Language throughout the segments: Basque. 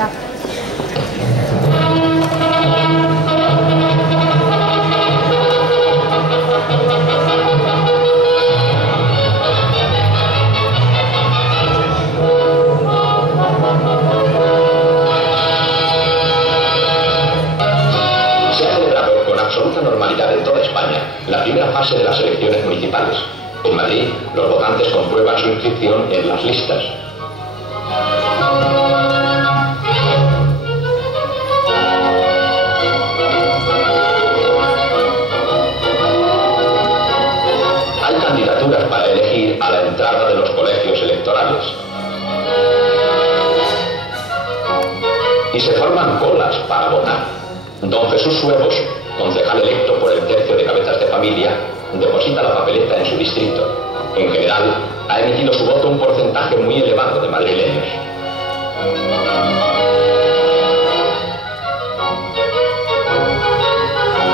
está. Normalidad en toda España, la primera fase de las elecciones municipales. En Madrid, los votantes comprueban su inscripción en las listas. Hay candidaturas para elegir a la entrada de los colegios electorales. Y se forman colas para votar. Don Jesús Suevos, concejal electo por el tercio de cabezas de familia, deposita la papeleta en su distrito. En general, ha emitido su voto un porcentaje muy elevado de madrileños.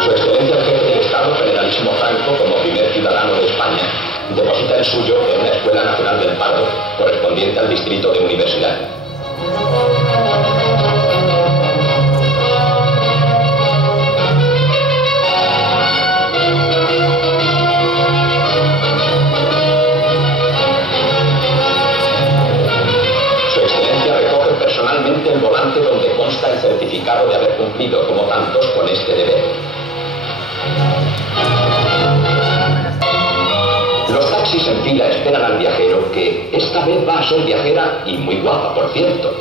Su Excelencia el Jefe del Estado, Generalísimo Franco, como primer ciudadano de España, deposita el suyo en una Escuela Nacional del Pardo, correspondiente al distrito de Universidad. El volante donde consta el certificado de haber cumplido como tantos con este deber. Los taxis en fila esperan al viajero, que esta vez va a ser viajera y muy guapa, por cierto.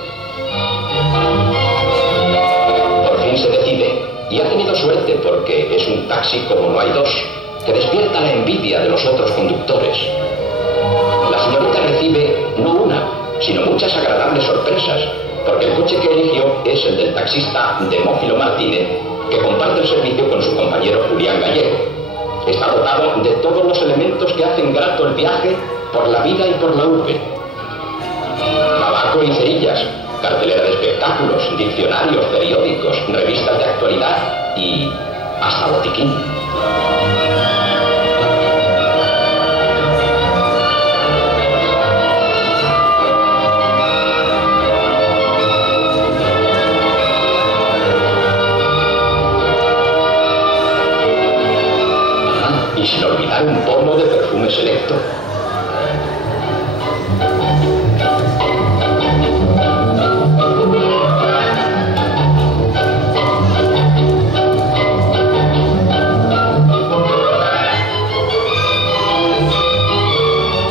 Por fin se decide, y ha tenido suerte porque es un taxi como no hay dos, que despierta la envidia de los otros conductores. La señorita recibe no una, sino muchas agradables sorpresas, porque el coche que eligió es el del taxista Demófilo Martínez, que comparte el servicio con su compañero Julián Gallego. Está dotado de todos los elementos que hacen grato el viaje por la vida y por la urbe. Tabaco y cerillas, cartelera de espectáculos, diccionarios, periódicos, revistas de actualidad y hasta botiquín. Sin olvidar un pomo de perfume selecto.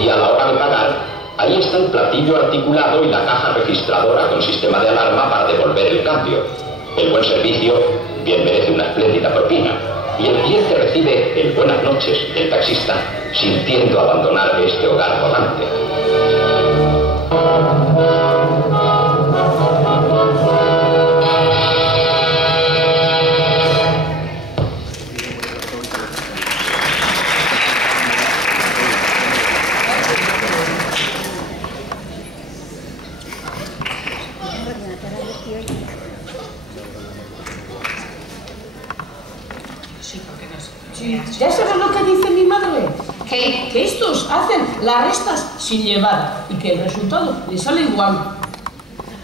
Y a la hora de pagar, ahí está el platillo articulado y la caja registradora con sistema de alarma para devolver el cambio. El buen servicio bien merece una espléndida propina. Y el cliente recibe el buenas noches del taxista, sintiendo abandonar este hogar volante. ¿Ya sabes lo que dice mi madre? ¿Qué? Que estos hacen las restas sin llevada y que el resultado les sale igual.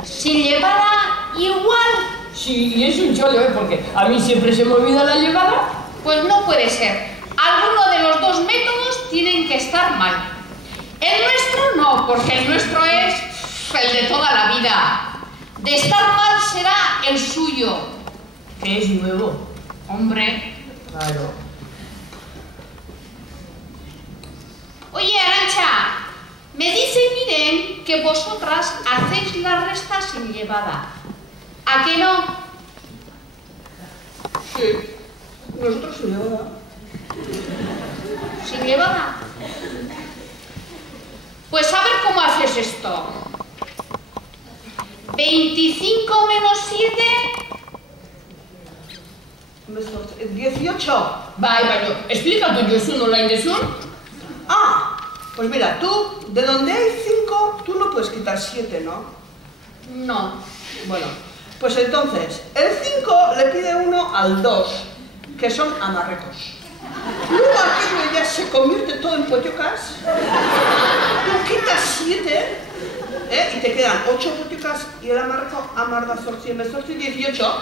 ¿Sin llevada igual? Sí, y es un chollo, porque a mí siempre se me olvida la llevada. Pues no puede ser. Alguno de los dos métodos tienen que estar mal. El nuestro no, porque el nuestro es el de toda la vida. De estar mal será el suyo. Que es nuevo. Hombre. Claro. Oye, Arantxa, me dice Miren que vosotras hacéis la resta sin llevada. ¿A qué no? Sí, nosotros sin llevada. ¿Sin llevada? Pues a ver cómo haces esto. 25 menos 7... 18. Vaya, explica tú, yo soy online de Zoom. Ah, pues mira, tú, de donde hay 5, tú no puedes quitar 7, ¿no? No. Bueno, pues entonces, el 5 le pide 1 al 2, que son amarrecos. Luego aquello ya se convierte todo en pollocas. Tú quitas 7 Y te quedan 8 boticas y el amargo amarga zorzi, me zorzi 18.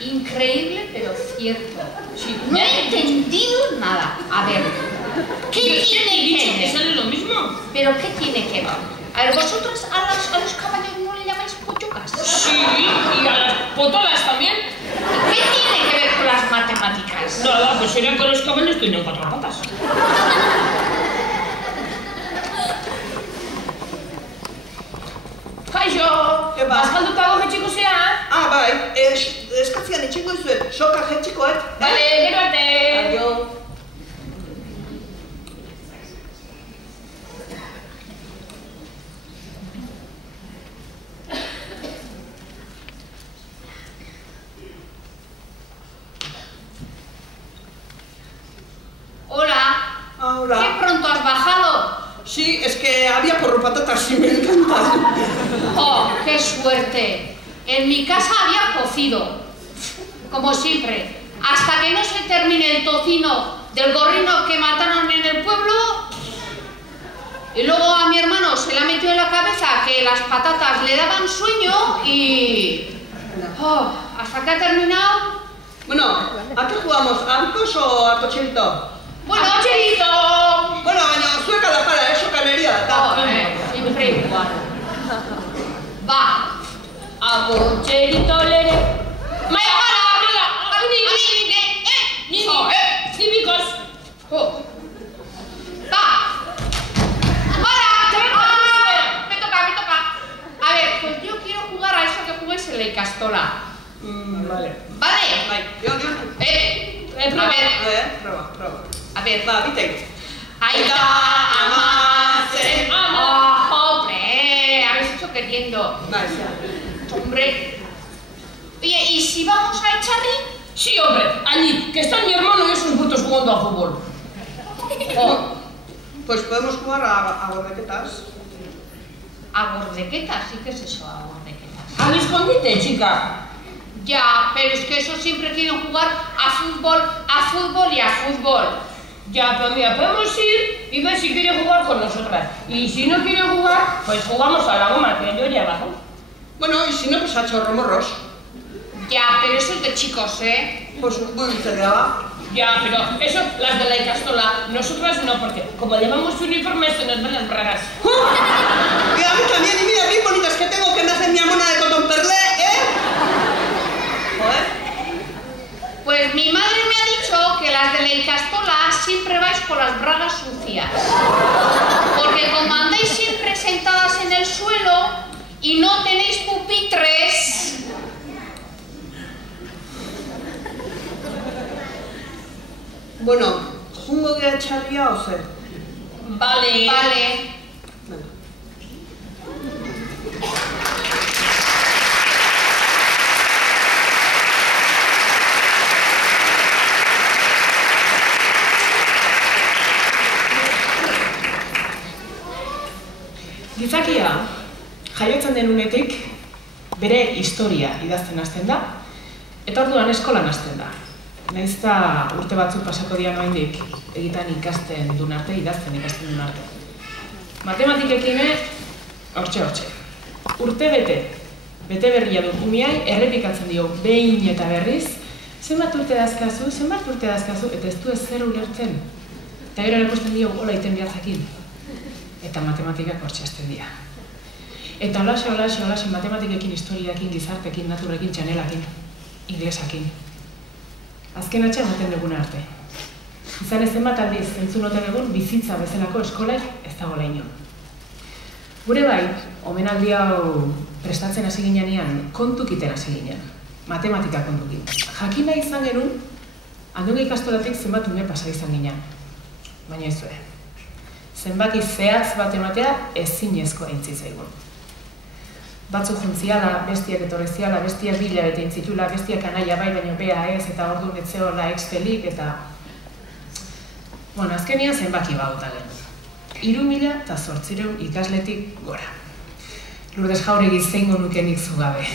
Increíble, pero cierto. Sí, no he entendido nada. A ver, ¿qué tiene que ver? ¿Que sale lo mismo? ¿Pero qué tiene que ver? A ver, ¿vosotros a los caballos no le llamáis pochucas? Sí, y a las potolas también. ¿Qué tiene que ver con las matemáticas? Nada, pues sería que los caballos tienen 4 patas. Kaixo, bazkalduta goge txiko zea? Bai, eskazian itxingo izuet, soka jetxikoet. Bale, gero arte. Adio. Hola. Hola. ¿Qué pronto has bajado? Sí, es que había porro patatas y me encantan. ¡Oh, qué suerte! En mi casa había cocido, como siempre. Hasta que no se termine el tocino del gorrino que mataron en el pueblo. Y luego a mi hermano se le ha metido en la cabeza que las patatas le daban sueño y... ¡Oh! ¿Hasta que ha terminado? Bueno, ¿a qué jugamos? ¿Arcos o arcocherito? Bueno, cherito. Bueno, baina, zueka da para, eso canería. Siempre igual. Va. Hago cherito lere. ¡Maya, para! Ni, cívicos. ¡Va! ¡Para! Me toca. A ver, pues yo quiero jugar a eso que juguéis en la Icastola. Vale. ¿Vale? Bai, yo. Prueba. A ver. Va, vite. Aita, amatzen. ¡Oh, hombre! Habéis hecho queriendo. Vale. Hombre. Oye, ¿y si vamos a Echarri? Sí, hombre, allí, que están mi hermano y esos brutos jugando a fútbol. Oh, Pues podemos jugar a gordequetas. ¿a gordequetas? ¿Y qué es eso, a gordequetas? Al escondite, chica. Ya, pero es que esos siempre quieren jugar a fútbol y a fútbol. Ya, pero mira, podemos ir y ver si quiere jugar con nosotras. Y si no quiere jugar, pues jugamos a la goma, que yo ya abajo. Bueno, y si no, pues a chorromorros. Ya, pero eso es de chicos, ¿eh? Pues muy integrada. Ya, pero eso, las de la Icastola, nosotras no, porque como llevamos uniformes se nos ven las bragas. Y a mí también, y mira, bien bonitas que tengo que me hacen mi amona de cotón perlé, Joder. Pues mi madre me ha dicho que las de la Icastola siempre vais con las bragas sucias. Porque como andáis siempre sentadas en el suelo y no tenéis pupitres... Bueno, jungo de Echarria o zer. Vale. Vale. Gizakia, jaiotzen den unetik, bere historia idazten hasten da, eta orduan eskolan hasten da. Nahiz eta urte batzuk pasako dian oraindik egiten ikasten duen arte, idazten ikasten duen arte. Matematikekin hortxe. Urte bete berria du umiai, errepikatzen dio behin eta berriz, zenbat urte dazkazu, eta ez du ezer ulertzen. Eta gero erakusten dio, hola iten behar jakin. Eta matematikak hortxe hasten dira. Eta holaxe matematikekin, historiakin, gizartekin, naturekin, txanelakin, inglesakin. Azken atxe ematen duguna arte. Izan ez zenbat aldiz, entzun oten egun bizitza bezalako eskolek ez dagoela inon. Gure bai, omenaldi hau prestatzen hasi ginean, kontukiten hasi ginen. Matematika kontukin. Jakin nahi izan genuen, Andunga ikastolatik zenbat ume pasa izan ginen. Baina ez zuen. Zenbaki zehatz bat ematea ezinezko aintzi zaigun. Batzuk juntziala, bestiak etorreziala, bestiak bila bete intzitula, bestiak anaia bai, baina bea ez, eta orduan etzeola expelik, eta... Bueno, azkenian zenbaki bauta genuen. 3.800 ikasletik gora. Lourdes Jauregi zeingo nukenik zugabe.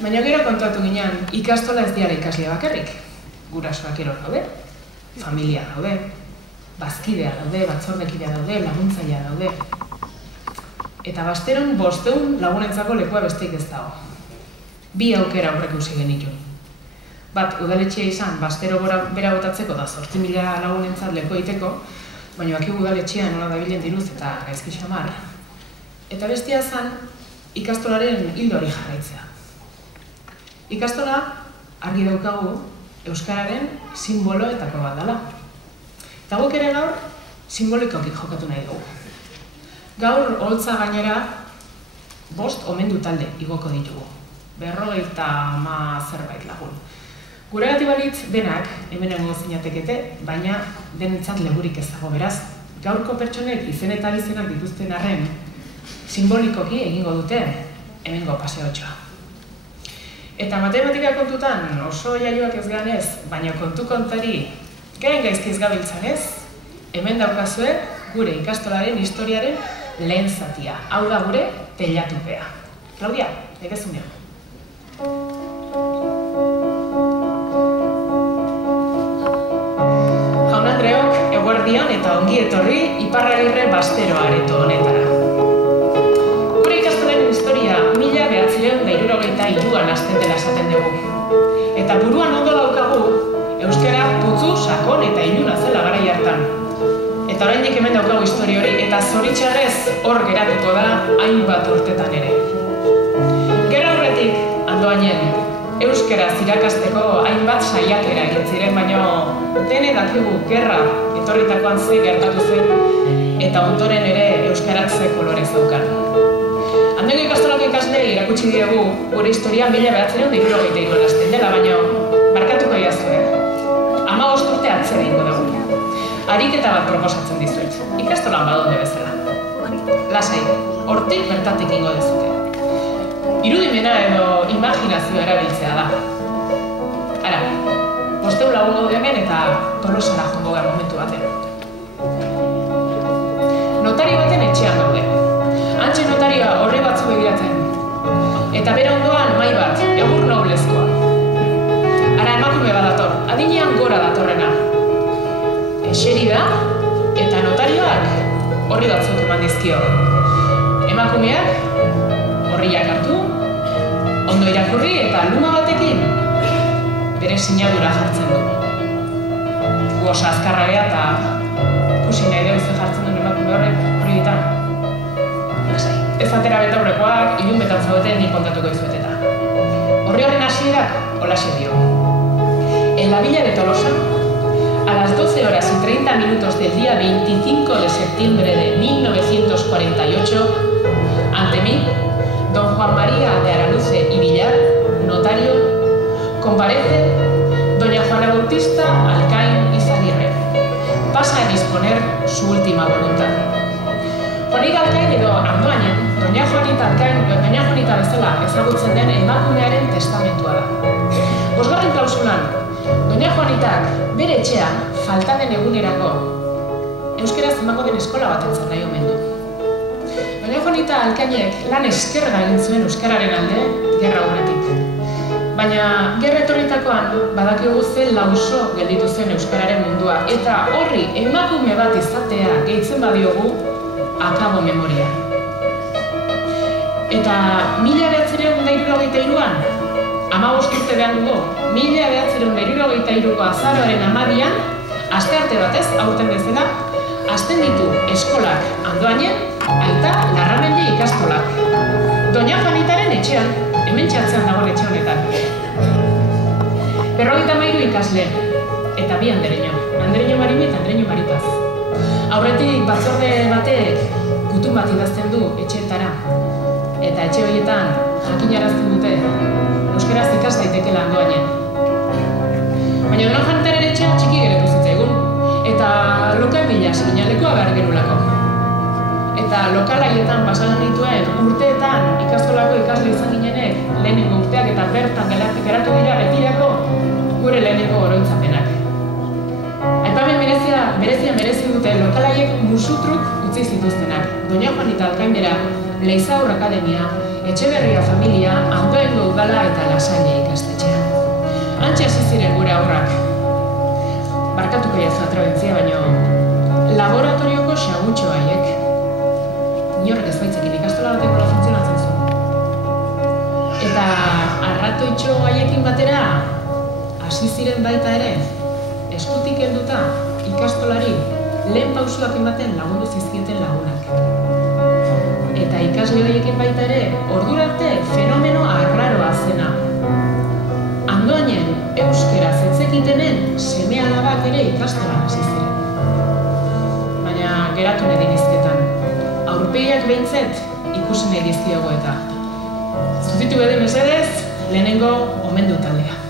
Baina gero kontuatu ginean, ikastola ez diala ikaslea bakarrik. Gurasoak ero daude, familia daude, bazkidea daude, batzordekidea daude, laguntzailea daude. Eta Basteron 500 lagunentzako lekua besteik ez dago. 2 aukera aurrek ikusi genituen. Bat, udaletxea izan, Bastero bera botatzeko da 8.000 lagunentzat leku egiteko, baina bakigu udaletxea nola dabilen diruz eta gaizki xamar. Eta bestia zen, ikastolaren hildo hori jarraitzea. Ikastola argi daukagu euskararen simboloetako bat dela. Eta guk ere gaur simbolikoki jokatu nahi dugu. Gaur holtza gainera 5 omendu talde igoko ditugu. 50 zerbait lagun. Guregatik balitz denak hemen egongo zinatekete, baina denentzat legurik ez dago beraz. Gaurko pertsonek izen eta abizenak dituzten arren, simbolikoki egingo dute hemengo paseotxoa. Eta matematika kontutan oso jaioak ez ganez, baina kontu kontari gain gaizkiz gabiltzan ez, hemen daukazue gure ikastolaren historiaren lehen zatia. Hau da gure teilatupea. Claudia, egezunea. Jaun-andreok, eguerdian eta ongi etorri Iparragirre Bastero areto honetara. Gure ikastolaren historia 1963an hasten dela esaten dugu. Eta buruan ondo daukagu, euskara putzu, sakon eta iluna zela garai hartan. Eta oraindik hemen daukagu historia hori, eta zoritxarrez hor geratuko da hainbat urtetan ere. Gero aurretik, Andoainen, euskaraz irakasteko hainbat saiakera egin ziren, baina dene dakigu gerra etorritakoan ze gertatu zen, eta ondoren ere euskarak ze kolorez daukan. Andoaingo ikastolako ikaslei erakutsi diegu gure historia 1963an hasten dela, baina barkatuko iazue. 15 urte atzera ingo dugu. Ariketa bat proposatzen dizuet, ikastolan badaude bezala. Lasai, hortik bertatik ingo dezute. Irudimena edo imaginazioa erabiltzea da. Ara, 500 lagun gaude hemen eta Tolosara joango gara momentu baten. Notari baten etxean gaude. Hantxe notarioa horri batzu begiratzen. Eta bere ondoan mahai bat, egur noblezkoa. Ara, emakume bat dator, adinean gora datorrena. Eseri da, eta notarioak horri batzuk eman dizkio. Emakumeak horriak hartu, ondo irakurri eta luma batekin bere sinadura jartzen du. Gu oso azkarra gea eta ikusi nahi dugu ze jartzen duen emakume horrek horri ditan. Ez atera betaurrekoak, ilun betan zaudeten nik kontatuko izuet eta. Horri horren hasierak holaxe dio. En la villa de Tolosa, a las 12:30 del día 25 de septiembre de 1948, ante mí, don Juan María de Araluce y Villar, notario, comparece doña Juana Bautista Alcain Izaguirre. Pasa a disponer su última voluntad. Juanita Alcain edo Andoainen, doña Juanita Alcain, doña Juanita bezala ezagutzen den emakumearen testamentua da. 5. klausulan, doña Juanitak bere etxean falta den egunerako euskaraz emango den eskola bat entzat nahi omen du. Doña Juanita Alkainek lan eskerga egin zuen euskararen alde gerra aurretik. Baina gerra etorritakoan badakigu ze lauso gelditu zen euskararen mundua eta horri emakume bat izatea gehitzen badiogu akabo memoria. Eta 1963an 15 urte behar dugu, 1963ko azaroaren 12an, astearte batez, aurten bezala, hasten ditu eskolak Andoainen, aita Larramendi ikastolak. Doña Juanitaren etxean, hemen txatzean dagoen etxe honetan. 53 ikasle, eta 2 andereño. Andereño Marimi eta Andereño Maripaz. Aurretik batzorde batek gutun bat idazten du etxeetara. Eta etxe horietan jakinarazten dute euskaraz ikas daitekela Andoainen. Baina Doña Juanitaren etxean txiki geratu zitzaigun, eta lokal bila seginalekoa behar genulako. Eta lokal haietan pasan genituen urteetan ikastolako ikasle izan ginenek lehenengo urteak eta bertan geratu dira retirako gure lehenengo oroitzapenak. Aipamen berezia merezi dute lokal haiek musutruk utzi zituztenak. Doña Juanita Alkainbera, Leizaur Akademia, Etxeberria familia, Andoaingo udala eta Lasalle ikastetxea. Hantxe hasi ziren gure aurrak. Barkatuko jazu atrabentzia, baino laboratorioko xagutxo haiek. Inorrek ez baitzekin ikastola bateko la funtzionatzen zuen. Eta arratoitxo haiekin batera, hasi ziren baita ere, eskutik helduta ikastolari lehen pausuak ematen lagundu zizkieten lagunak. Eta ikasle horiekin baita ere, ordura arte fenomeno arraroa zena. Andoainen euskera zetzekitenen seme-alabak ere ikastolan hasi ziren. Baina geratu nahi dinizketan. Aurpegiak behintzet ikusi nahi dizkiogu eta. Zutitu bede mesedez, lehenengo omendu taldea.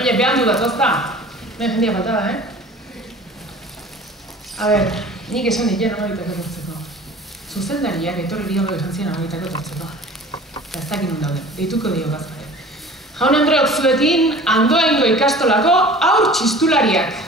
Oye, behan dudat, ozta? Nahi jendia falta da, A ber, nik esan diken amabitako etortzeko. Zuzendariak etorri dio esan ziren amabitako etortzeko. Eta ez dakin nun daude, deituko dio gazare. Jaun Andreok zuekin, Andoaingo ikastolako haur txistulariak.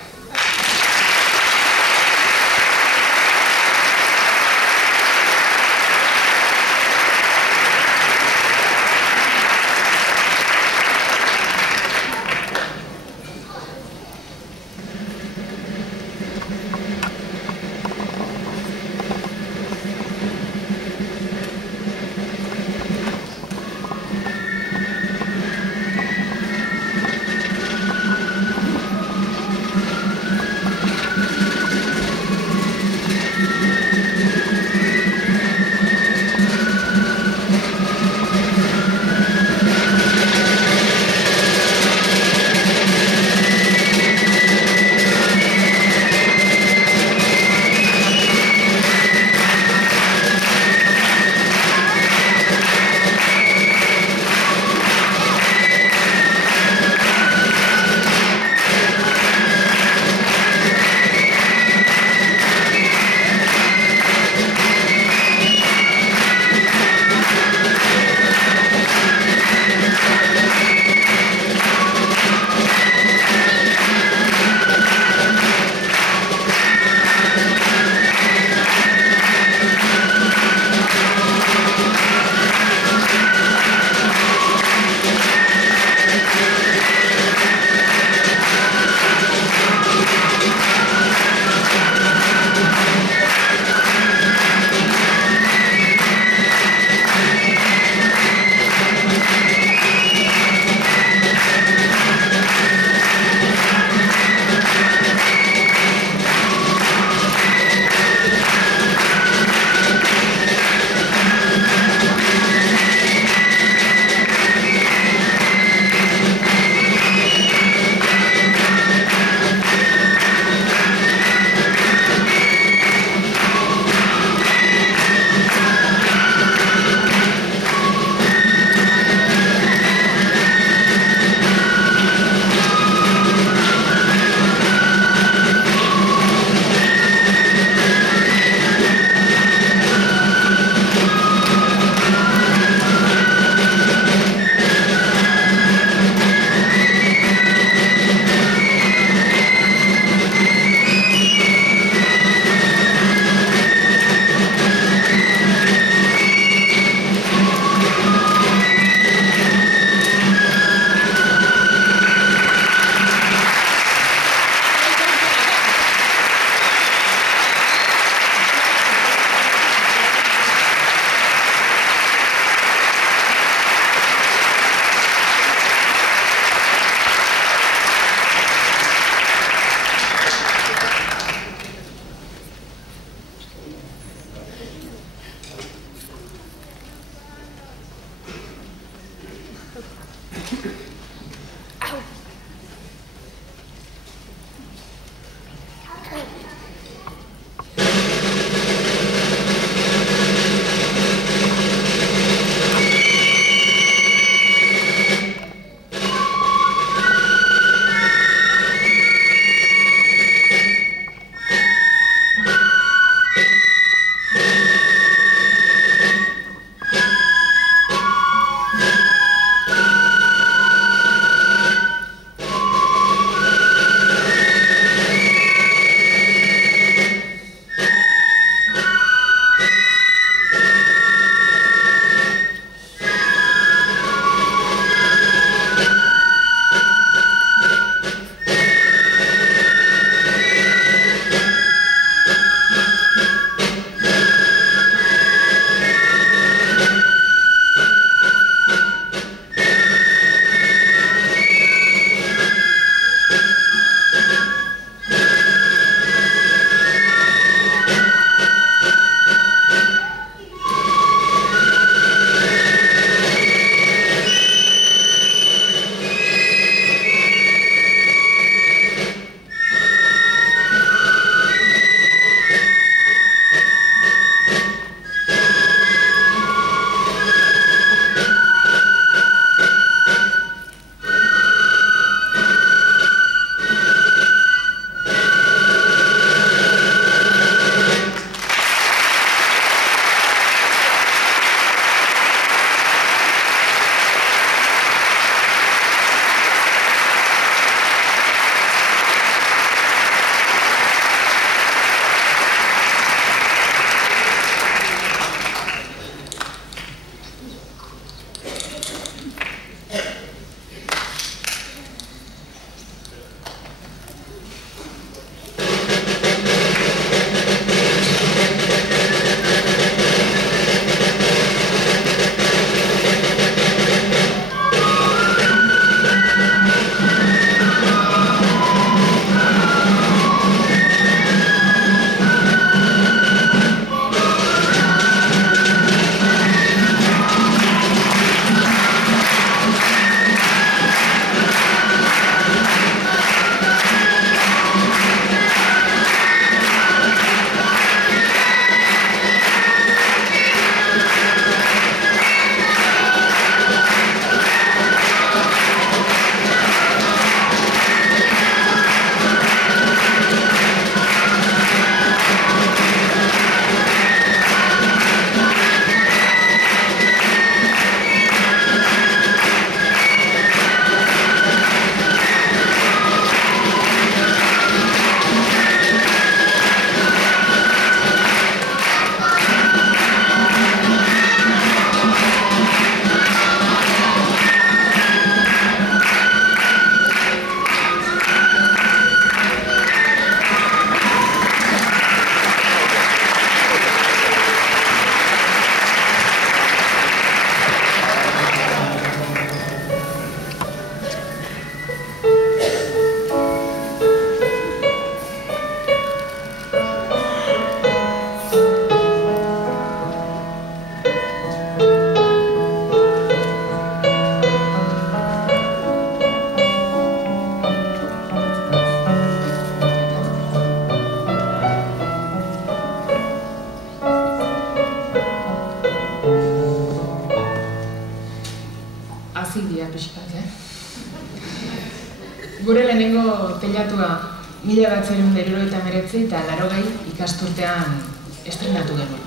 lehenengo teilatua 1979 eta 80 ikasturtean estrenatu genuen.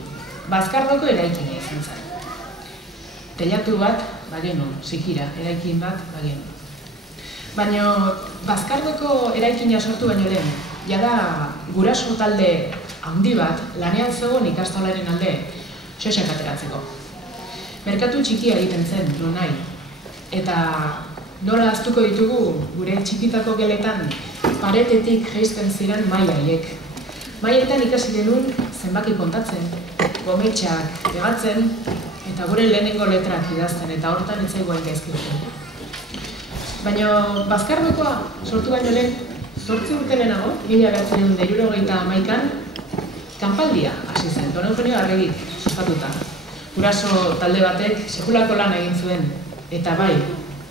Bazkardoko eraikina izan zen. Teilatu bat bagenu, zikira, eraikin bat bagenu. Baina Bazkardoko eraikina sortu baino lehen, jada guraso talde handi bat lanean zegoen ikastolaren alde xoxak ateratzeko. Merkatu txikia egiten zen, nahi. Eta nola ahaztuko ditugu gure txikitako geletan paretetik jaisten ziren mailaiek. Mailetan ikasi genuen zenbaki kontatzen, gometxak pegatzen, eta gure lehenengo letrak idazten, eta hortan etzaigoen gaizkioten. Baina Bazkardokoa sortu baino lehen, 8 urte lehenago, 1971an, kanpaldia hasi zen, Don Eugenio Arregik suspatuta. Guraso talde batek sekulako lan egin zuen, eta bai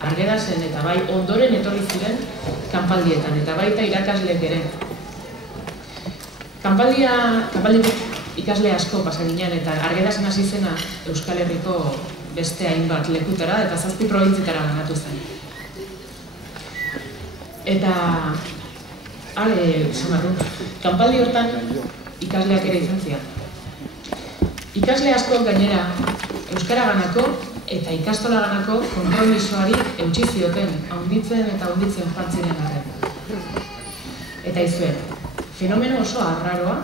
Argedasen eta bai ondoren etorri ziren kanpaldietan, eta baita irakasleek ere. Kanpalditik ikasle asko pasa ginen, eta Argedasen hasi zena Euskal Herriko beste hainbat lekutara eta 7 probintzietara banatu zen. Eta, kanpaldi hortan ikasleak ere izan zian. Ikasle asko gainera euskaraganako eta ikastolaganako konpromisoari eutsi zioten, handitzen eta handitzen joan ziren arren. Eta izuen, fenomeno oso arraroa,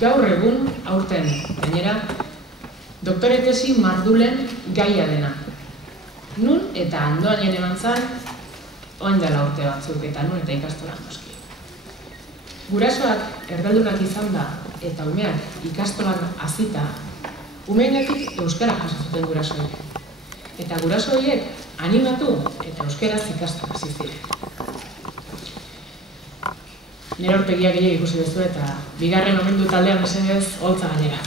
gaur egun aurten gainera doktore tesi mardulen gaia dena. Nun eta Andoainen eman zan, oain dela urte batzuk eta nun eta ikastolan noski. Gurasoak erdaldunak izan da eta umeak ikastolan hazita, umeenetik euskara jaso zuten gurasoek. Eta guraso horiek animatu eta euskaraz ikasten hasi ziren. Nire aurpegiak gehiago ikusi duzu eta bigarren omendu taldean mesedez holtza gainera.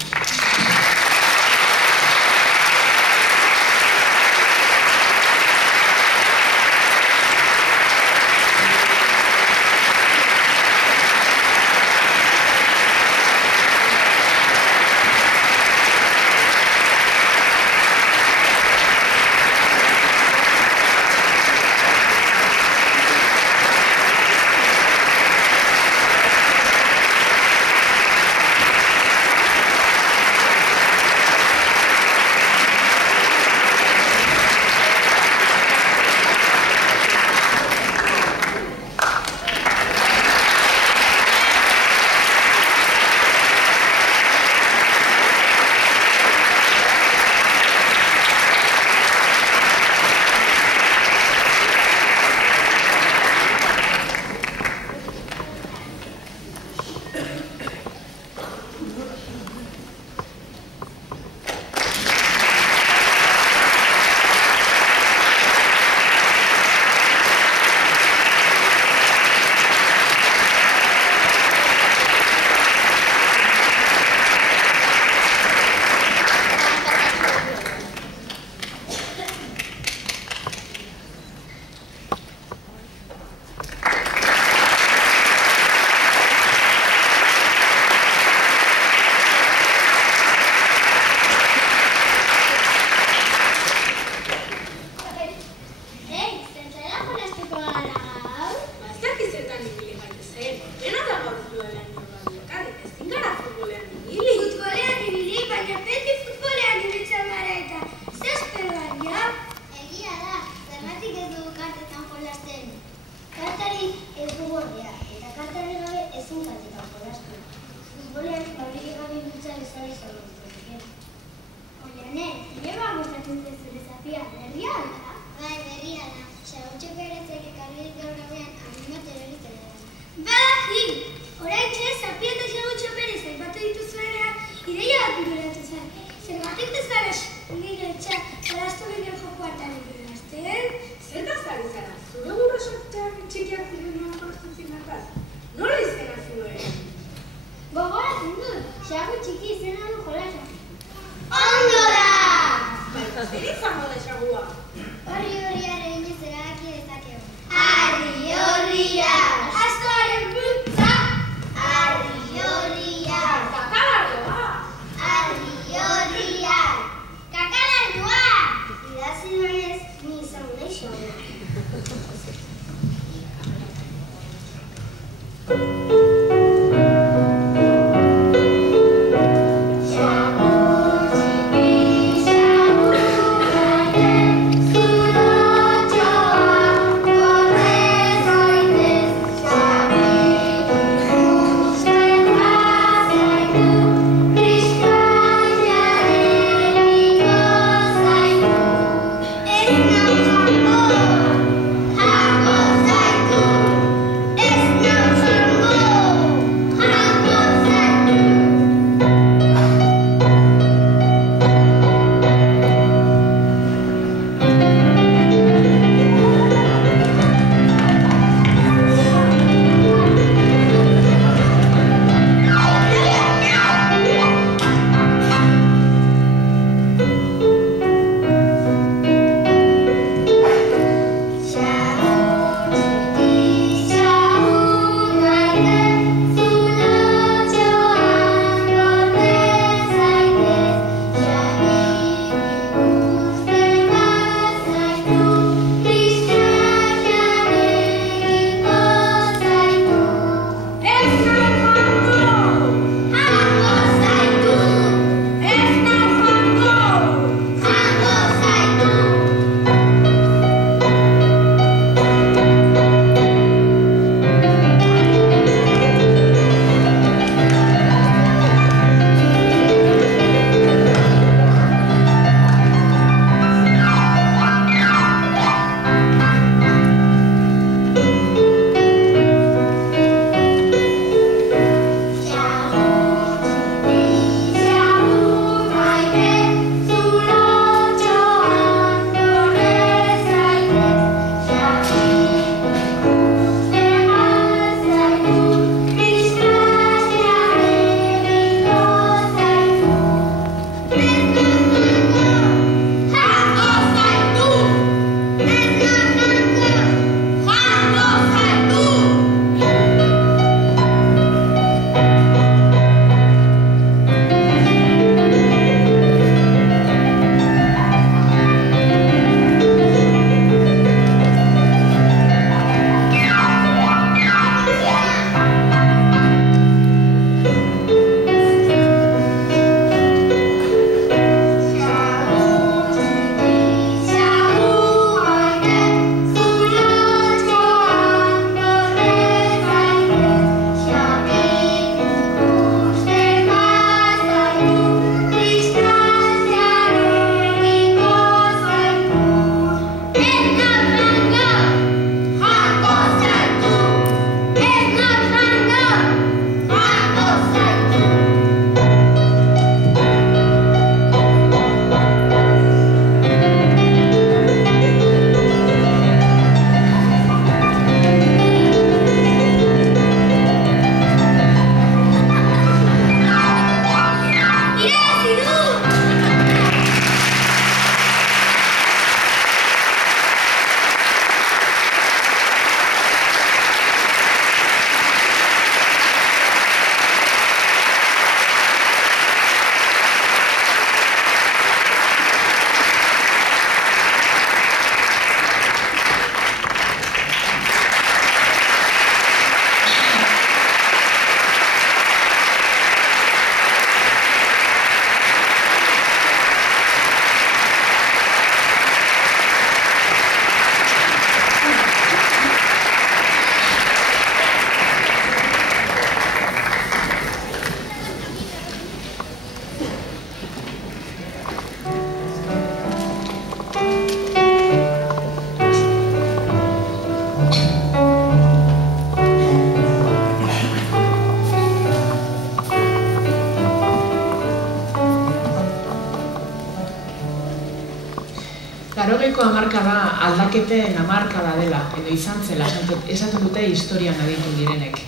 Laurogeiko hamarkada aldaketen hamarkada dela, edo izan zela, esaten dute historian aditu direnek.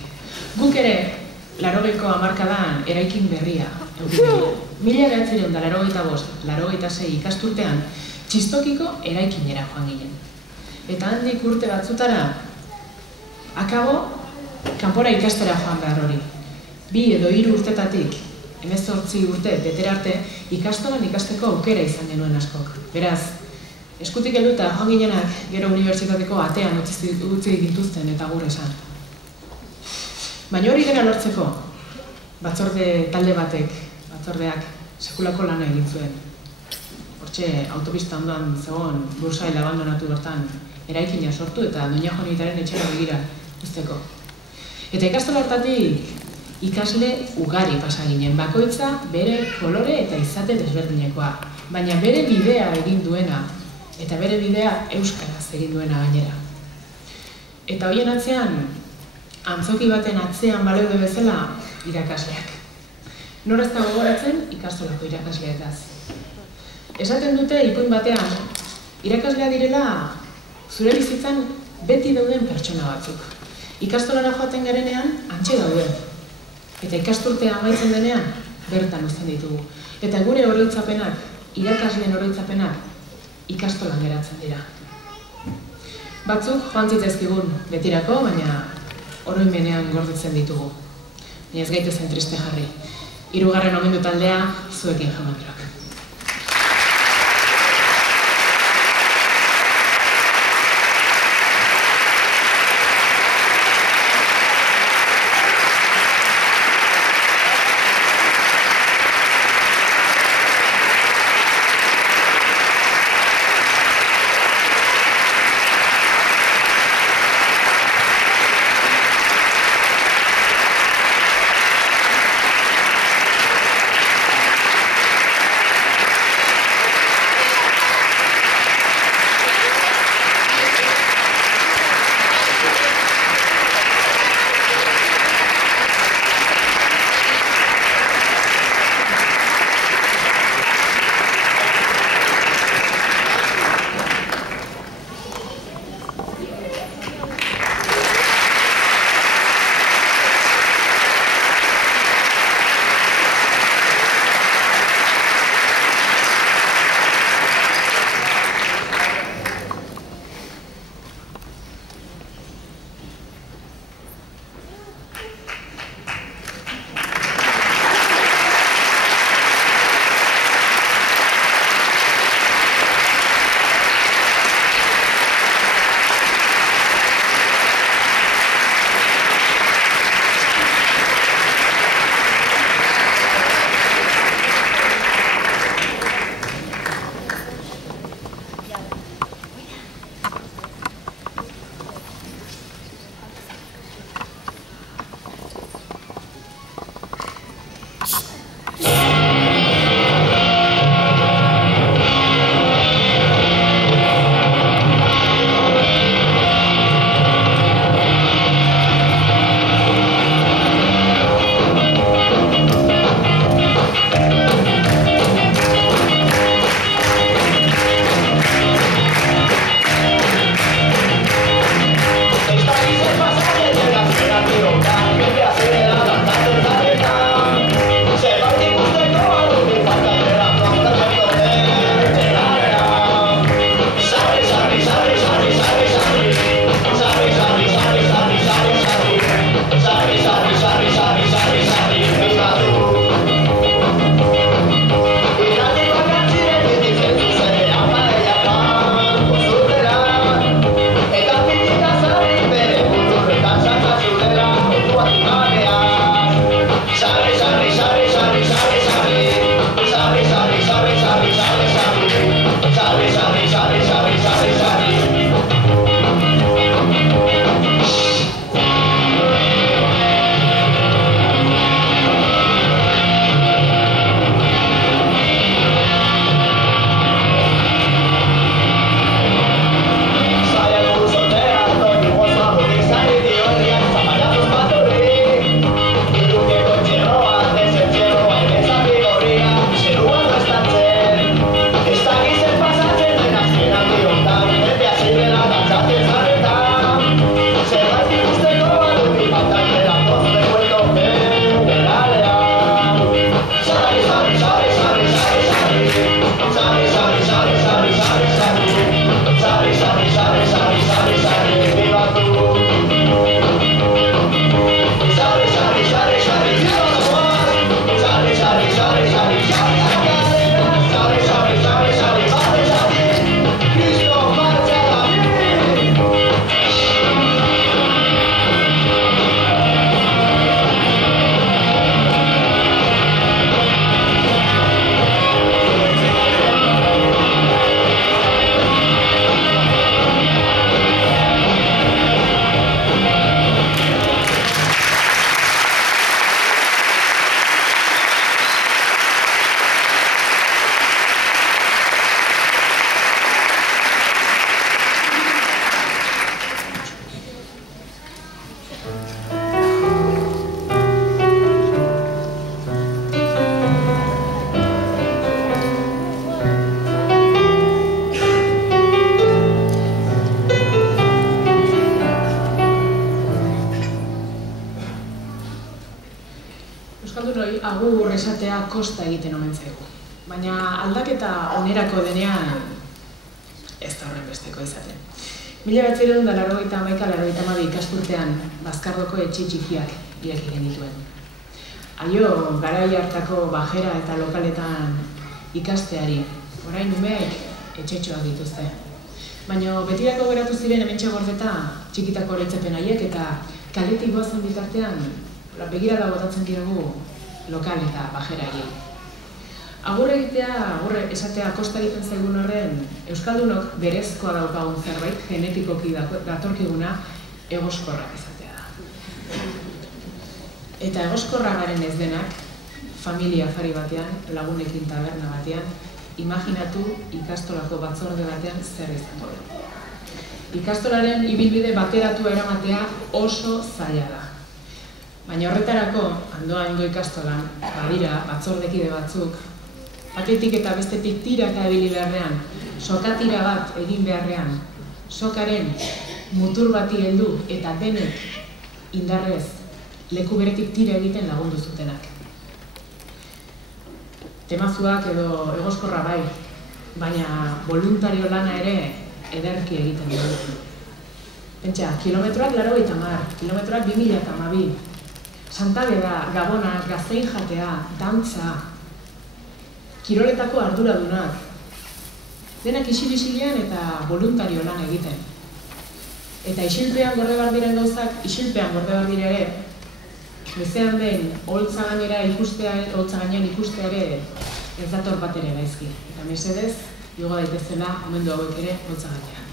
Guk ere, laurogeiko hamarkadan eraikin berria, mila 1985-86 ikasturtean, Txistokiko eraikinera joan ginen. Eta handik urte batzutara, akabo, kanpora ikastera joan behar hori. 2 edo 3 urtetatik, 18 urte betera arte, ikastolan ikasteko aukera izan genuen askok. Beraz, eskutik helduta joan ginenak gero unibertsitateko atean utzi dituzten eta gure esan. Baina hori dena lortzeko, batzordeak sekulako lana egin zuen. Hortxe, autopista ondoan zegoen Bursail abandonatu bertan eraikina sortu eta Doña Juanitaren etxera begira uzteko. Eta ikastola hortatik ikasle ugari pasa ginen, bakoitza bere kolore eta izate desberdinekoa, baina bere bidea egin duena, eta bere bidea euskaraz egin duena gainera. Eta horien atzean, antzoki baten atzean baleude bezala irakasleak. Nor ez da gogoratzen ikastolako irakasleetaz. Esaten dute ipuin batean, irakaslea direla zure bizitzan beti dauden pertsona batzuk. Ikastolara joaten garenean antxe dauden. Eta ikasturtea amaitzen denean bertan uzten ditugu. Eta gure oroitzapenak, irakasleen oroitzapenak ikastolan geratzen dira. Batzuk joan zitzaizkigun betirako, baina oroimenean gordetzen ditugu. Baina ez gaitezen triste jarri. 3. omendu taldea zuekin jaun-andreok. Euskaldunoi agur esatea kosta egiten omen zaigu. Baina aldaketa onerako denean ez da horren besteko izaten. 1981-1982 ikasturtean Bazkardoko etxe txikiak ireki genituen. Aio, garai hartako bajera eta lokaletan ikasteari, orain umeek etxetxoak dituzte. Baina betirako geratu ziren hementxe gordeta txikitako oroitzapen haiek eta kaletik goazen bitartean begirada botatzen diogu lokal eta bajera haiek. Agur egitea, agur esatea kosta egiten zaigun horren, Euskaldunok berezkoa daukagun zerbait, genetikoki datorkiguna, egoskorrak izatea da. Eta egoskorra garen ez denak, familia afari batean, lagunekin taberna batean, imaginatu ikastolako batzorde batean zer izango du. Ikastolaren ibilbide bateratua eramatea oso zaila da. Baina horretarako, handoango ikastolan, badira, batzordekide batzuk, batetik eta bestetik tiraka ebili beharrean, sokatira bat egin beharrean, sokaren mutur bati heldu eta denek indarrez leku beretik tira egiten lagundu zutenak. Temazuak edo egoskorra bai, baina voluntario lana ere ederki egiten dugu. Pentsa, kilometroak 80, kilometroak 2012, Santabeda, Gabona, Gaztein jatea, dantza, kiroletako arduradunak, denak isil-isilean eta voluntario lan egiten. Eta isilpean gorde behar diren gauzak, isilpean gorde behar dira ere, bezean den holtza gainean ikustea ere ez dator bat ere gaizki. Eta mesedez, igo daitezela, omendu hauek ere holtza gainean.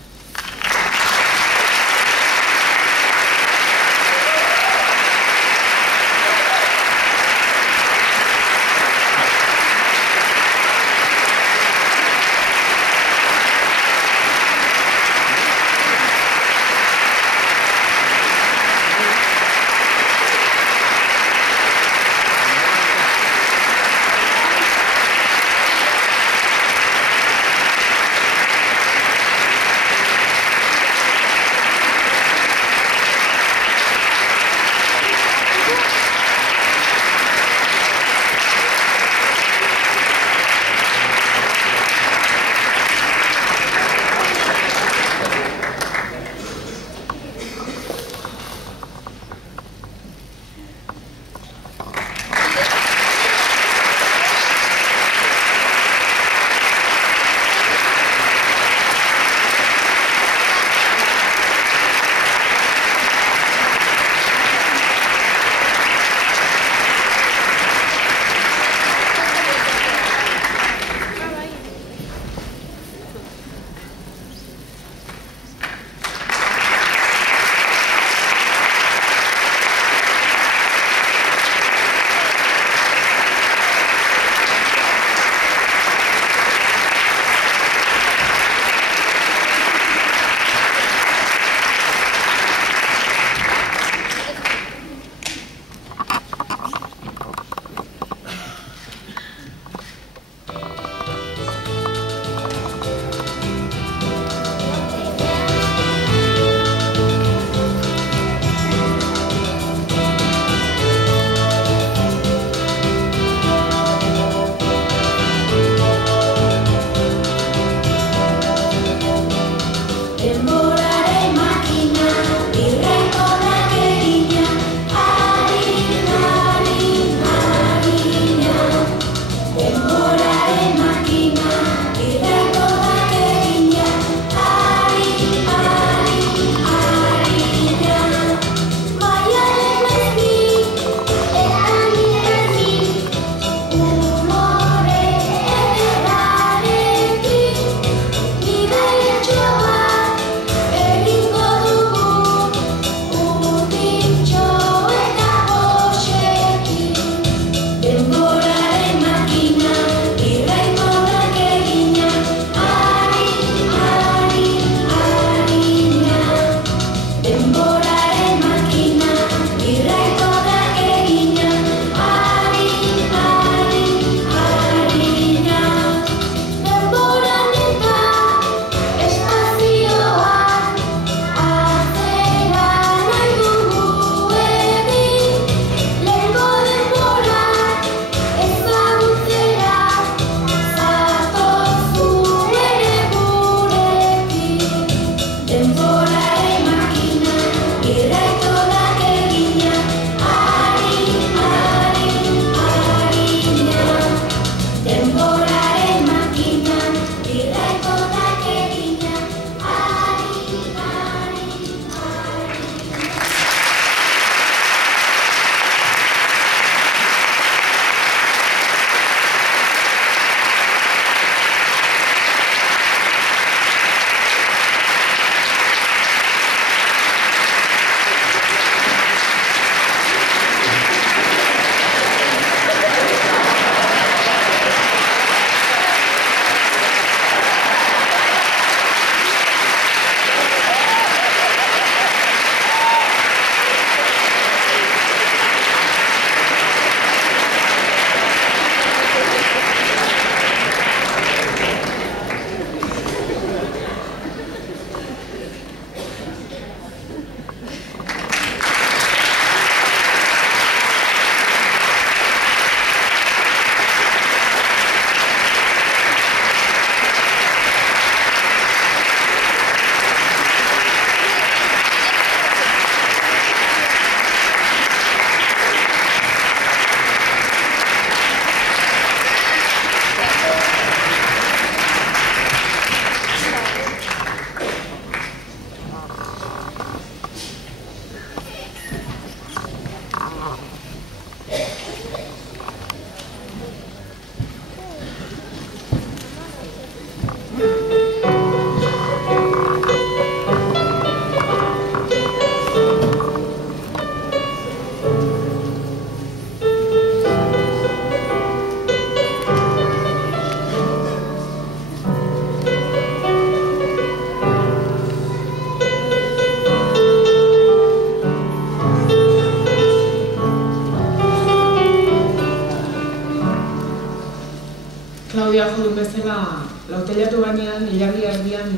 Klaudia jodun bezala, lautelatu gainean, ilargi erdian,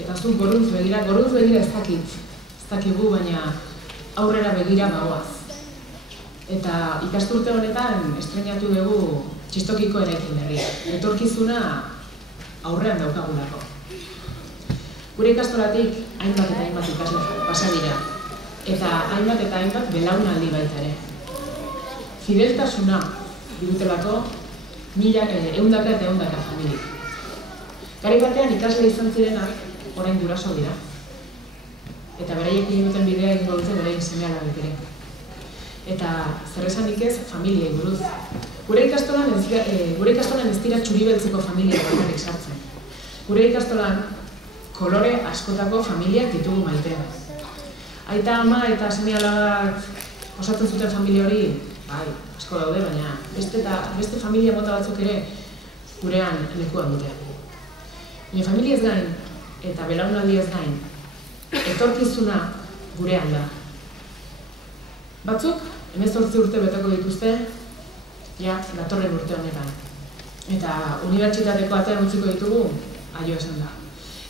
eta zu goruz begira ez dakigu, baina aurrera begira bagoaz. Eta ikasturte honetan estrenatu dugu txistokiko eraikin berria. Etorkizuna aurrean daukagulako. Gure ikastolatik hainbat eta hainbat ikasle pasa dira, eta hainbat belaunaldi baita ere. Fideltasuna dirutelako ehundaka eta ehundaka familia. Garai batean ikasle izan zirenak orain guraso dira. Eta beraiek egin duten bidea egingo dute beraien seme-alabek ere. Eta zer esanik ez familiei buruz. Gure ikastolan ez dira txuri beltzeko familia bakarrik sartzen. Gure ikastolan kolore askotako familiak ditugu maitea. Aita ama eta seme-alabak osatzen zuten familia hori, bai, asko daude, baina beste familia mota batzuk ere gurean lekuan dute. Baina familiaz gain eta belaunaldiaz gain, etorkizuna gurean da. Batzuk, 18 urte beteko dituzte, datorren urte honetan. Eta unibertsitateko atean utziko ditugu, aio esan da.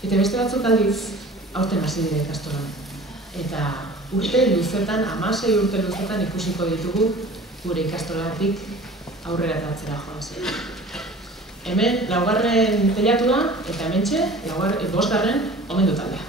Eta beste batzuk aldiz, aurten hasi dira ikastolan. Eta urte luzetan, 16 urte luzetan ikusiko ditugu gure ikastolatik aurrera eta atzera joan. Hemen, 4. teilatua, eta hementxe, 5. omendu taldea.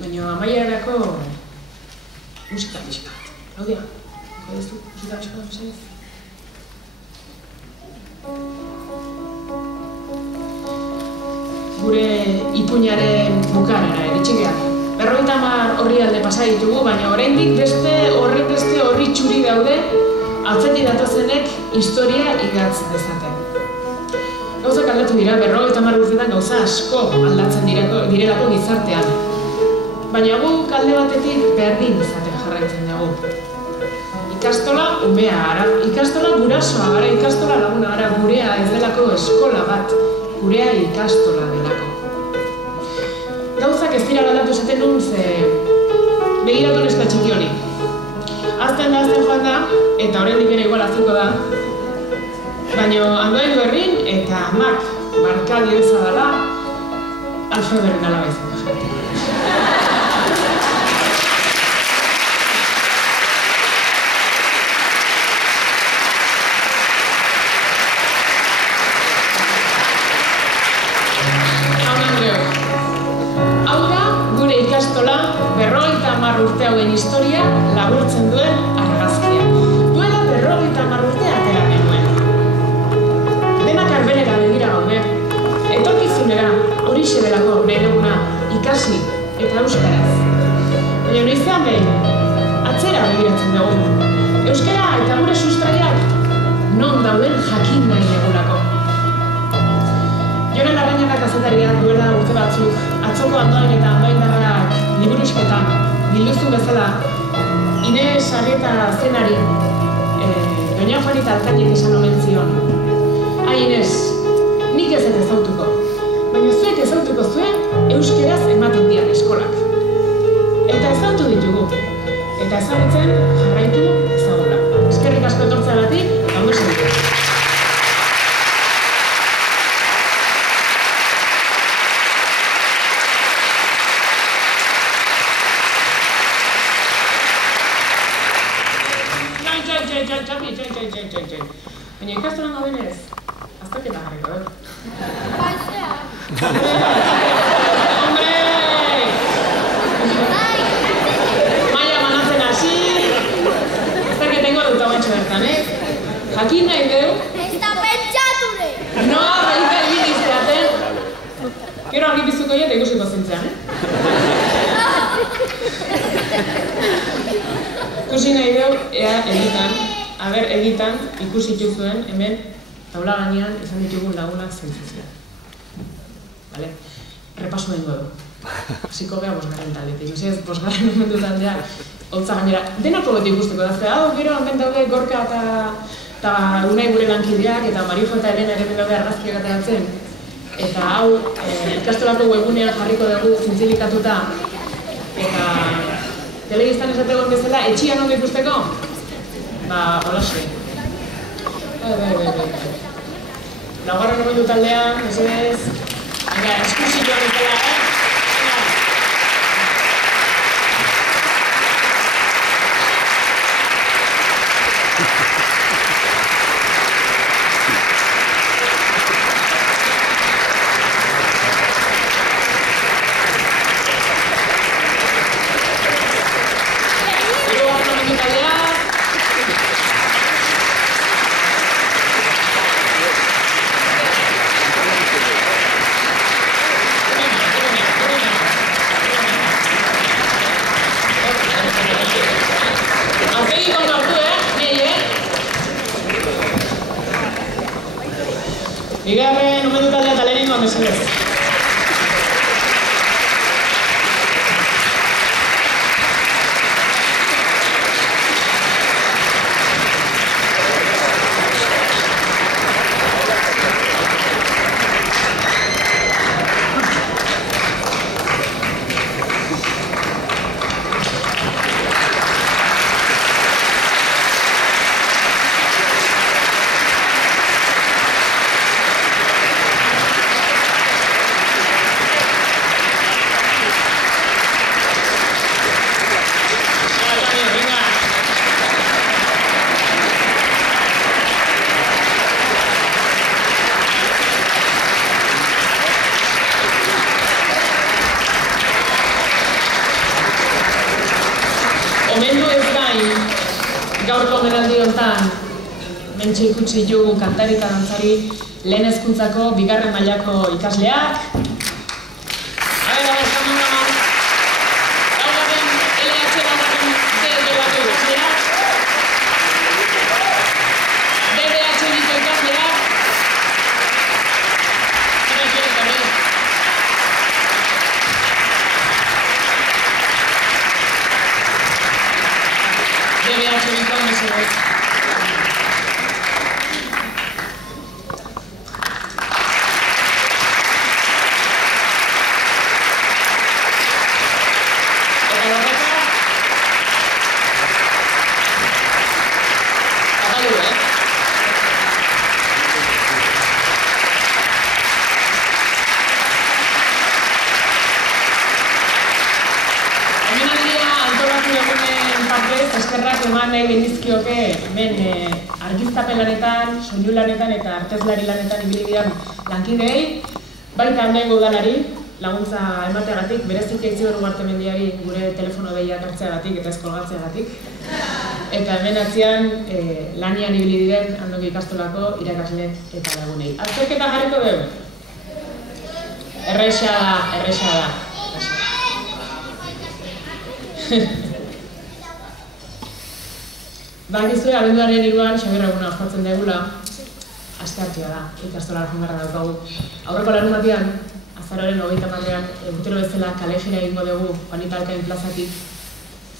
baina amaierarako musika pixka bat. Claudia, godezu musika pixka bat mesedez? Gure ipuinaren bukarara iritsi gara. 50 orrialde pasa ditugu, baina oraindik beste horri txuri daude atzetik datozenek historia idatz dezaten. Gauzak aldatu dira, 50 urtetan gauza asko aldatzen direlako gizartean. Baina guk alde batetik berdin izaten jarraitzen dugu. Ikastola umea gara, ikastola gurasoa gara, ikastola laguna gara, gurea ez delako eskola bat, gurea ikastola delako. Gauzak ez dira aldatu esaten nun ze begiratu neska txiki honi. Azten joan da, eta oraindik ere igual aziko da, baina handoen berrin eta amak marka dioza dela Alfrederen alaba izan da. Ikastola 50 urte hauen historia laburtzen duen argazkia. Duela 50 urte atera genuen. Denak arbelera begira gaude. Etorkizunera horixe delako beheguna ikasi eta euskaraz. Baina noizean behin, atzera begiratzen dugu. Euskara eta gure sustraiak non dauden jakin nahi dugulako. Jonen Larrañagak kazetariak duela urte batzuk, atzoko Andoain eta Andoaindarrak liburuzketan bilduzu bezala, Inez Arrieta zenari, Doña Juanita Alkainek esan omen zion. Ai, Inez, nik ez ezautuko, baina zuek ezautuko zuen euskeraz ematen dian eskolak. Eta ezautu ditugu, eta ezagutzen jarraitu ezagula. Eskerrik asko etortzeagatik, ondo segitu. Baina ikastolan gauden ez, azterketa jarriko, Baixea! Hombre! Maila banatzen hasi, azterketengo dut hau bertan, Jakin nahi deu? Ez da pentsature! No, baita egin izteaten. Gero argi bizuko eta ikusiko zintzean, Ikusi nahi deu, ea egitan, ikusi zuen hemen taula gainean izan ditugun lagunak zentzuzia. Vale? Repaso dengo du. Hasiko geha 5. taldetik. Mesez, 5. momentu taldea holtza gainera. Denako beti ikusteko da. Hau, gero hanken daude Gorka eta Unai gure lankideak eta Marijo eta Elena ere daude argazkiak ateratzen. Eta hau, ikastolako webunean jarriko dugu zintzilikatuta. Eta telebistan esategoen bezala, etxian ondo ikusteko? Holaxe. Laugarren momentu taldean, mesedez. Eskursioan dutela, Bigarren momentu taldea eta lehenengoa mesedez. gaurko omenaldi honetan mentxe ikutsi dugu kantari eta dantzari lehen hezkuntzako bigarren mailako ikasleak. Eskerrak eman nahi genizkioke hemen argiztapen lanetan, soinu lanetan eta artezlari lanetan ibili diren lankideei, baita hemengo udalari laguntza emateagatik, bereziki Aitziber Ugartemendiari gure telefono deiak hartzeagatik eta ez kolgatzeagatik. Eta hemen atzean lanian ibili diren Andoki ikastolako irakasle eta lagunei. Azterketa jarriko dugu? Erresa da. Bakizue, abenduaren 3an Xabier eguna ospatzen degula, asteartea da, ikastolara joan beharra daukagu. Aurreko larunbatean, azaroaren 30ean, urtero bezala kalejira egingo dugu Juanita Alkain plazatik,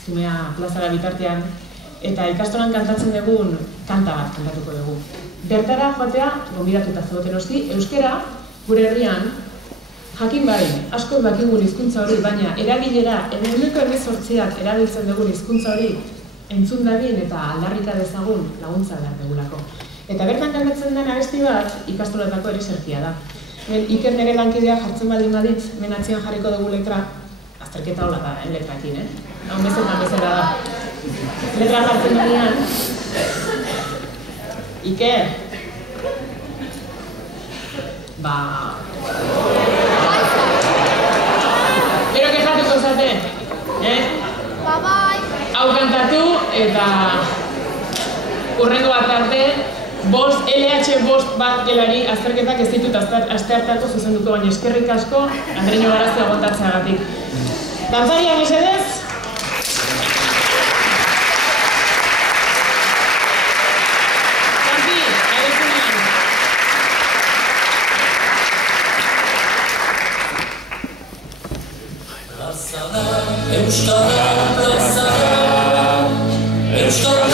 Zumea plazara bitartean, eta ikastolan kantatzen dugun kanta bat kantatuko dugu. Bertara joatea, gonbidatuta zaudeten oski, euskera, gure herrian, jakin bai, asko bakigun hizkuntza hori, baina eragilera, 18%ak erabiltzen dugun hizkuntza hori, entzun dadin eta aldarrika dezagun laguntza behar degulako. Eta bertan kantatzen den abesti bat ikastoletako ereserkia da. Iker nire lankidea jartzen baldin baditz, menatzean jarriko dugu letra, azterketa hola da, letrakin, hau mezetan bezala da. Letra jartzen badian, Iker, Pero kexatuko zate, hau kantatu eta urrengo bat arte, LH5 bat gelari azterketak ez ditut asteartako zuzenduko, baina eskerrik asko Andreño Garazia agontatzeagatik. Dantzaria mesedez? Zanti, arezunean. Euskara, Euskara,